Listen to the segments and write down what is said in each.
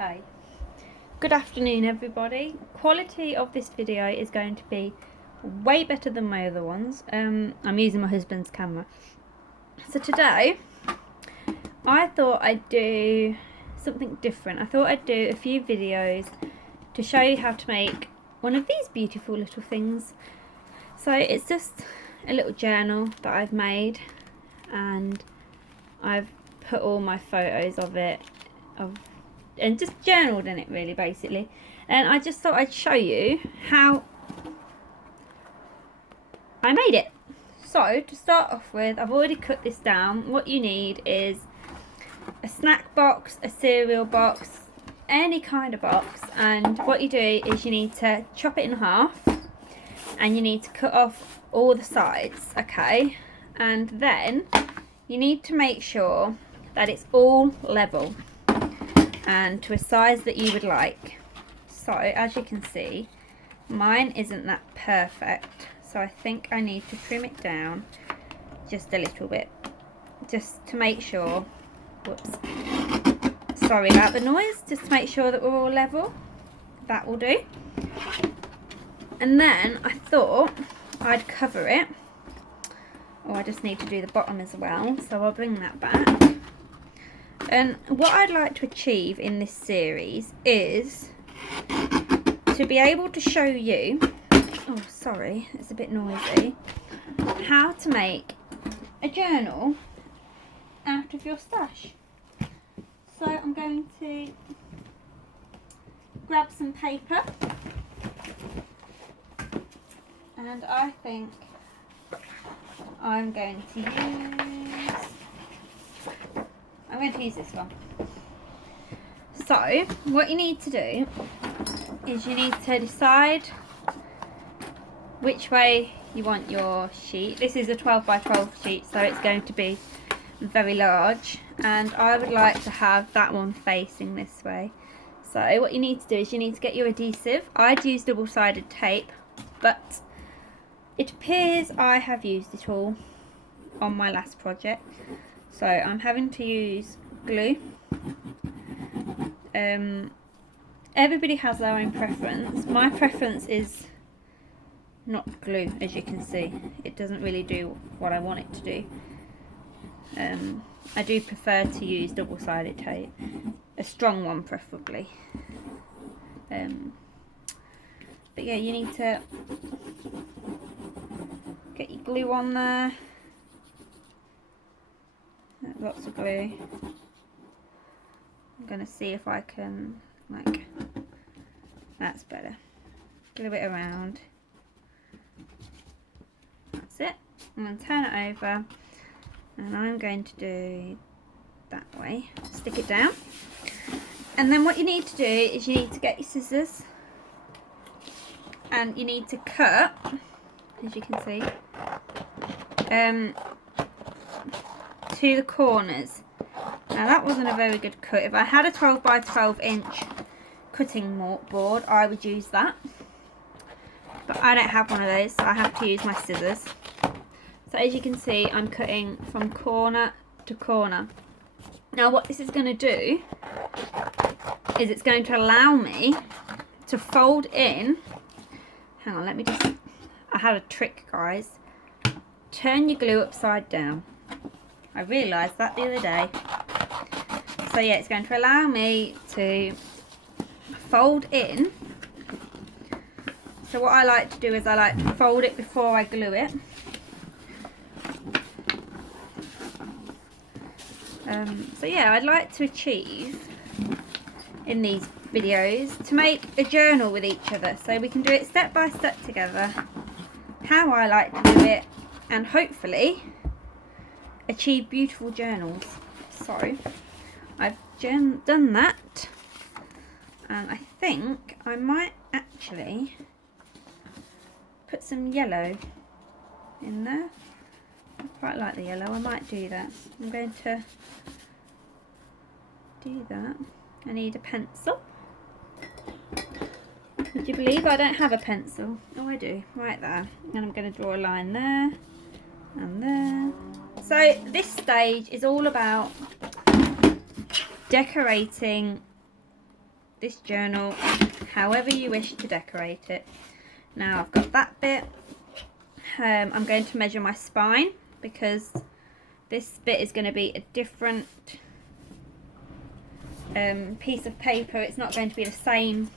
Okay, good afternoon everybody. Quality of this video is going to be way better than my other ones. I'm using my husband's camera. So today I thought I'd do something different. I thought I'd do a few videos to show you how to make one of these beautiful little things. So it's just a little journal that I've made, and I've put all my photos of it and just journaled in it really, basically. And I just thought I'd show you how I made it. So to start off with, I've already cut this down. What you need is a snack box, a cereal box, any kind of box, and what you do is you need to chop it in half and you need to cut off all the sides, okay? And then you need to make sure that it's all level and to a size that you would like. So as you can see, mine isn't that perfect, so I think I need to trim it down just a little bit, just to make sure, whoops, sorry about the noise, just to make sure that we're all level. That will do. And then I thought I'd cover it. Oh, I just need to do the bottom as well, so I'll bring that back. And what I'd like to achieve in this series is to be able to show you, oh sorry, it's a bit noisy, how to make a journal out of your stash. So I'm going to grab some paper, and I think I'm going to use this one. So what you need to do is you need to decide which way you want your sheet. This is a 12 by 12 sheet, so it's going to be very large, and I would like to have that one facing this way. So what you need to do is you need to get your adhesive. I'd use double-sided tape, but it appears I have used it all on my last project, so I'm having to use glue. Everybody has their own preference. My preference is not glue, as you can see. It doesn't really do what I want it to do. I do prefer to use double-sided tape, a strong one preferably. But yeah, you need to get your glue on there. Lots of glue. I'm going to see if I can, like, that's better. Glue it around. That's it. I'm going to turn it over, and I'm going to do that way. Stick it down. And then what you need to do is you need to get your scissors, and you need to cut, as you can see, to the corners. Now that wasn't a very good cut. If I had a 12 by 12 inch cutting board, I would use that, but I don't have one of those, so I have to use my scissors. So as you can see, I'm cutting from corner to corner. Now what this is going to do is it's going to allow me to fold in, hang on, let me just, I had a trick guys, turn your glue upside down. I realised that the other day. So yeah, it's going to allow me to fold in. So what I like to do is I like to fold it before I glue it. So yeah, I'd like to achieve in these videos to make a journal with each other, so we can do it step by step together, how I like to do it, and hopefully achieve beautiful journals. So I've done that, and I think I might actually put some yellow in there. I quite like the yellow, I might do that. I'm going to do that. I need a pencil. Would you believe I don't have a pencil? Oh, I do, right there. And I'm going to draw a line there and there. So this stage is all about decorating this journal however you wish to decorate it. Now I've got that bit. I'm going to measure my spine because this bit is going to be a different piece of paper. It's not going to be the same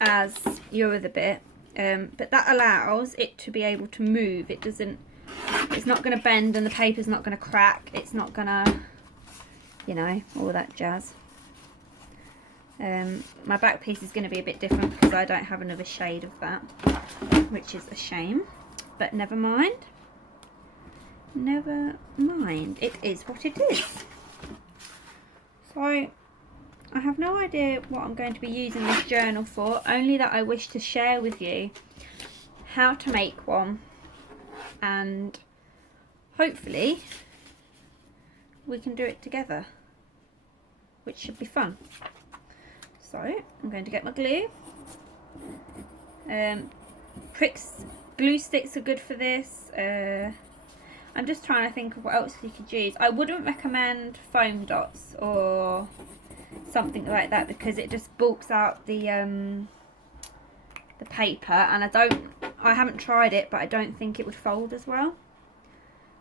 as your other bit, but that allows it to be able to move. It's not going to bend, and the paper's not going to crack. It's not going to, you know, all that jazz. My back piece is going to be a bit different because I don't have another shade of that, which is a shame, but never mind. Never mind, it is what it is. So I have no idea what I'm going to be using this journal for, only that I wish to share with you how to make one, and hopefully we can do it together, which should be fun. So I'm going to get my glue. Pricks, glue sticks are good for this. I'm just trying to think of what else you could use. I wouldn't recommend foam dots or something like that because it just bulks out the paper, and I haven't tried it, but I don't think it would fold as well.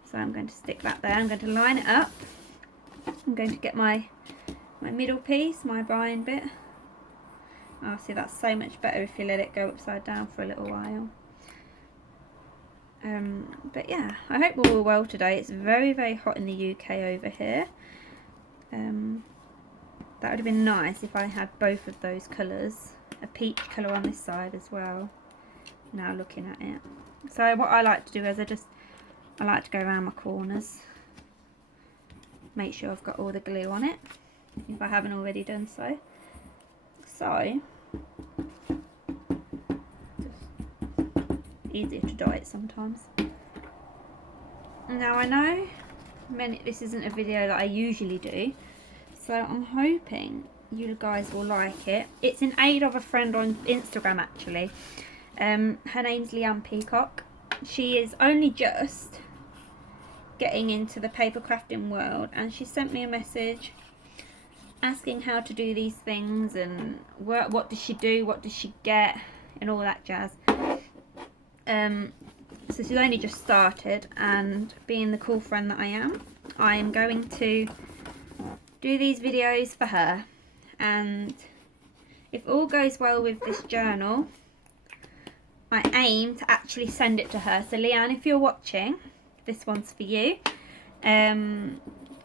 So I'm going to stick that there. I'm going to line it up. I'm going to get my middle piece, my bind bit. Oh, see, that's so much better if you let it go upside down for a little while. But yeah, I hope we're all well today. It's very, very hot in the UK over here. That would have been nice if I had both of those colours. A peach colour on this side as well. Now looking at it. So what I like to do is I like to go around my corners. Make sure I've got all the glue on it, if I haven't already done so. So, just easier to do it sometimes. Now I know this isn't a video that I usually do, so I'm hoping you guys will like it. It's in aid of a friend on Instagram actually. Her name's Leanne Peacock. She is only just getting into the paper crafting world, and she sent me a message asking how to do these things and what does she do, what does she get, and all that jazz. So she's only just started, and being the cool friend that I am going to do these videos for her, and if all goes well with this journal, I aim to actually send it to her. So Leanne, if you're watching, this one's for you.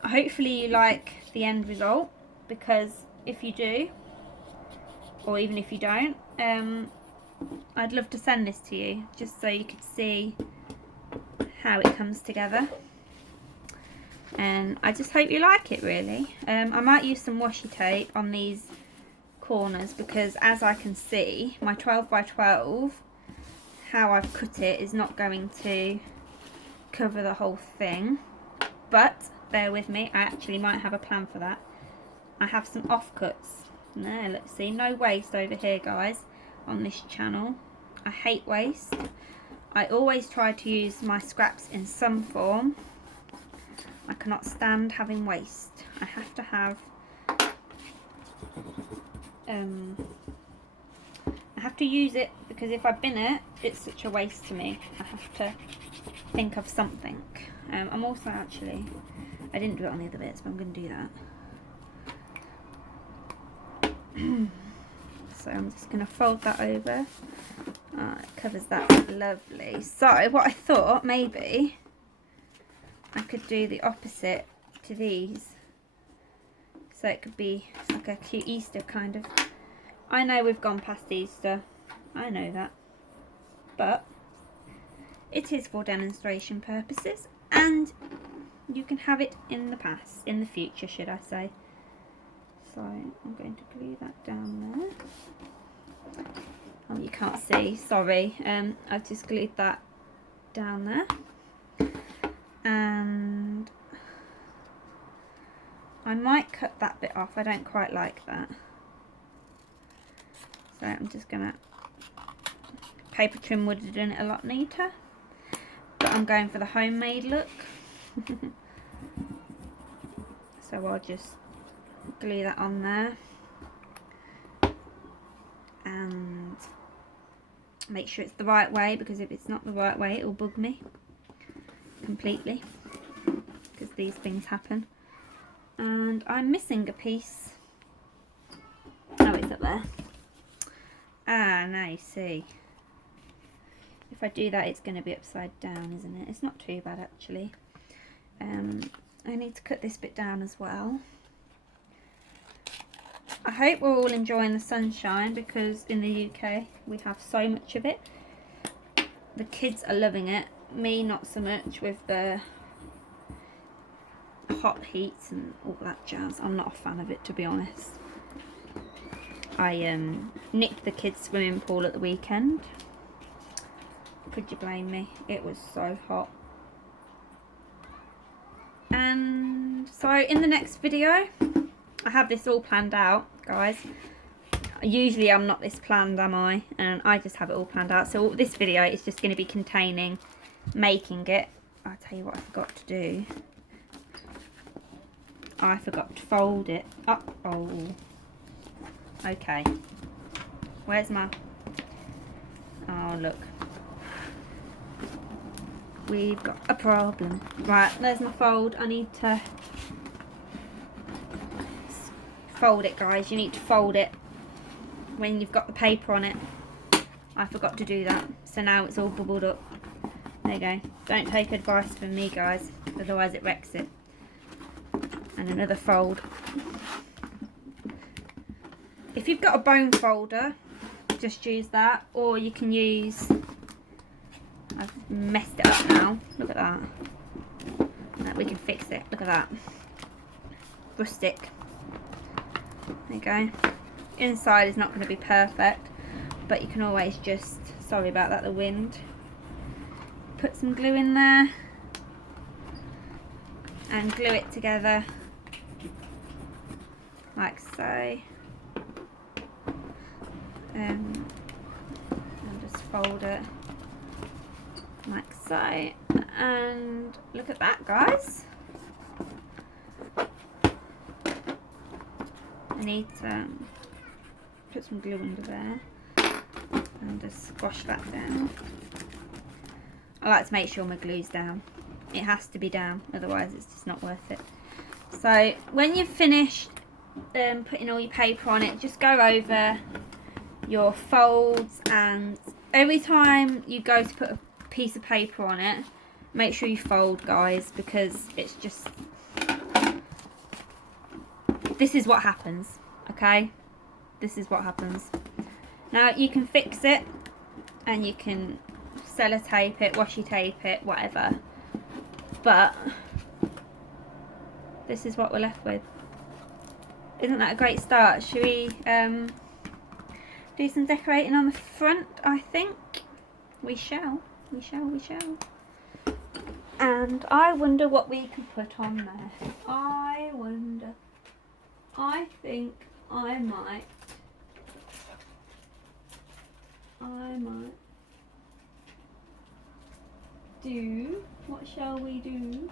Hopefully you like the end result, because if you do, or even if you don't, I'd love to send this to you just so you could see how it comes together, and I just hope you like it really. I might use some washi tape on these corners because, as I can see, my 12 by 12, how I've cut it, is not going to cover the whole thing, but bear with me, I actually might have a plan for that. I have some offcuts. There, let's see, no waste over here guys on this channel. I hate waste. I always try to use my scraps in some form. I cannot stand having waste. I have to have I have to use it, because if I bin it, it's such a waste to me. I have to think of something. I'm also actually, I didn't do it on the other bits, but I'm going to do that. So I'm just going to fold that over. It covers that lovely. So what I thought, maybe I could do the opposite to these. So it could be like a cute Easter kind of. I know we've gone past Easter. I know that. But it is for demonstration purposes, and you can have it in the future, should I say. So I'm going to glue that down there. Oh, you can't see, sorry. I've just glued that down there. And I might cut that bit off. I don't quite like that. So I'm just going to, paper trim would have done it a lot neater. But I'm going for the homemade look. So I'll just glue that on there. Make sure it's the right way, because if it's not the right way, it will bug me completely, because these things happen. And I'm missing a piece. Oh, it's up there. Ah, now you see. If I do that, it's going to be upside down, isn't it? It's not too bad, actually. I need to cut this bit down as well. I hope we're all enjoying the sunshine, because in the UK we have so much of it. The kids are loving it. Me, not so much, with the hot heats and all that jazz. I'm not a fan of it, to be honest. I nicked the kids' swimming pool at the weekend. Could you blame me? It was so hot. And so in the next video, I have this all planned out, guys. Usually I'm not this planned, am I? And I just have it all planned out. So this video is just going to be containing making it. I'll tell you what I forgot to do. I forgot to fold it up. Oh, okay. Where's my... Oh, look. We've got a problem. Right, there's my fold. I need to fold it, guys. You need to fold it when you've got the paper on it. I forgot to do that, so now it's all bubbled up. There you go. Don't take advice from me, guys, otherwise it wrecks it. And another fold. If you've got a bone folder, just use that, or you can use... I've messed it up now. Look at that. No, we can fix it. Look at that. Rustic. There you go. Inside is not going to be perfect, but you can always just... Sorry about that, the wind. Put some glue in there. And glue it together. Like so. And just fold it. Like so, and look at that, guys. I need to put some glue under there and just squash that down. I like to make sure my glue's down. It has to be down, otherwise it's just not worth it. So when you've finished putting all your paper on it, just go over your folds, and every time you go to put a piece of paper on it, make sure you fold, guys, because it's just... This is what happens, okay? This is what happens. Now you can fix it, and you can sellotape it, washi tape it, whatever, but this is what we're left with. Isn't that a great start? Should we do some decorating on the front? I think we shall. We shall. And I wonder what we can put on there. I wonder. I think I might. Do. What shall we do?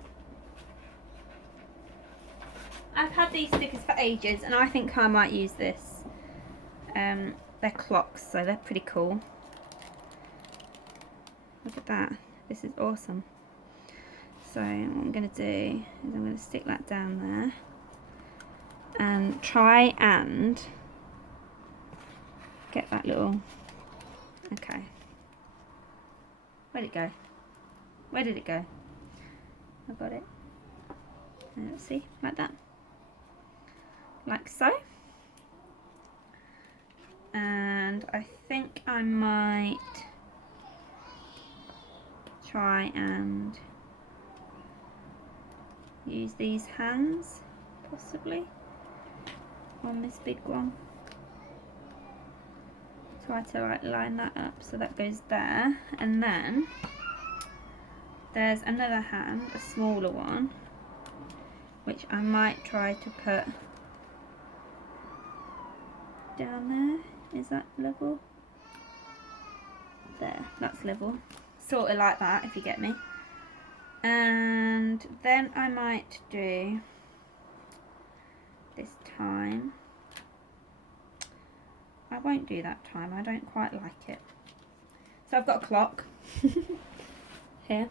I've had these stickers for ages, and I think I might use this. They're clocks, so they're pretty cool. Look at that. This is awesome. So what I'm going to do is I'm going to stick that down there and try and get that little... Okay. Where'd it go? Where did it go? I got it. Let's see, like that. Like so. And I think I might try and use these hands possibly on this big one. Try to like line that up so that goes there, and then there's another hand, a smaller one, which I might try to put down there. Is that level? There, that's level. Sort of like that, if you get me. And then I might do this time. I won't do that time, I don't quite like it. So I've got a clock here.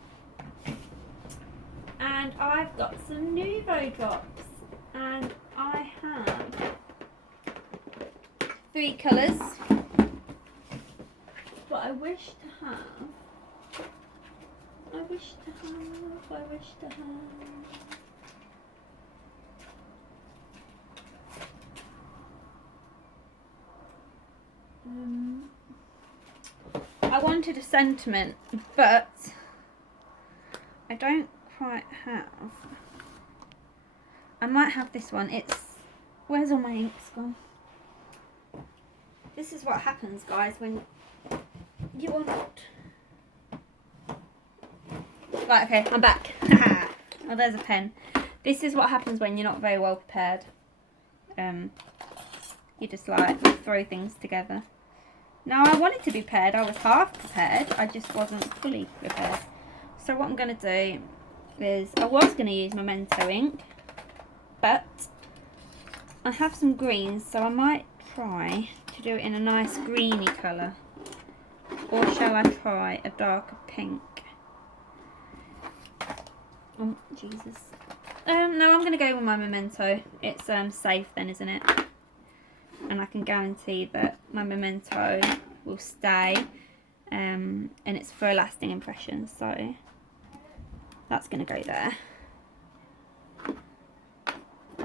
And I've got some Nuvo drops. And I have 3 colours. But I wish to have. I wanted a sentiment, but I don't quite have. I might have this one. Where's all my inks gone? This is what happens, guys, when you are not. Right, okay, I'm back. Oh, there's a pen. This is what happens when you're not very well prepared. You just like throw things together. Now, I wanted to be prepared. I was half prepared. I just wasn't fully prepared. So what I'm going to do is, I was going to use Memento ink, but I have some greens, so I might try to do it in a nice greeny colour. Or shall I try a darker pink? Oh, Jesus. No, I'm going to go with my Memento. It's safe then, isn't it? And I can guarantee that my Memento will stay. And it's for a lasting impression. So that's going to go there.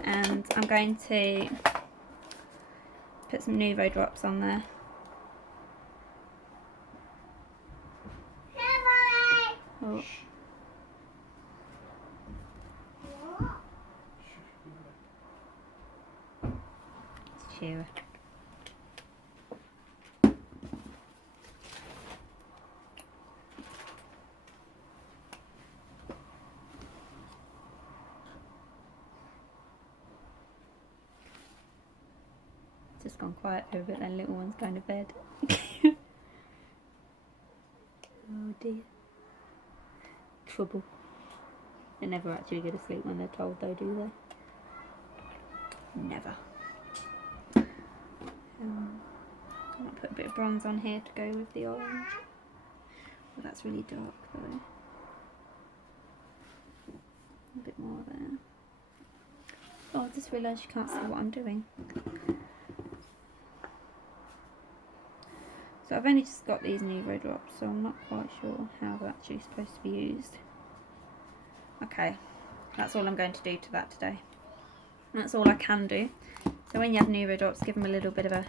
And I'm going to put some Nuvo drops on there. Oh. Cheer. Just gone quiet for a bit, then little one's going to bed. Oh dear. Trouble. They never actually go to sleep when they're told though, do they? Never. I'll put a bit of bronze on here to go with the orange. Well, that's really dark though. A bit more there. Oh, I just realised you can't see what I'm doing. So I've only just got these Nuvo drops, so I'm not quite sure how they're actually supposed to be used. Okay, that's all I'm going to do to that today. That's all I can do. So when you have Nuvo drops, give them a little bit of a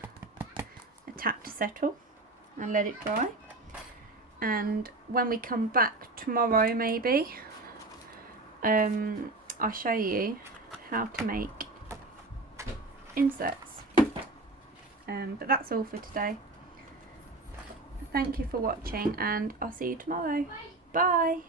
tap to settle and let it dry. And when we come back tomorrow, maybe, I'll show you how to make inserts. But that's all for today. Thank you for watching, and I'll see you tomorrow. Bye.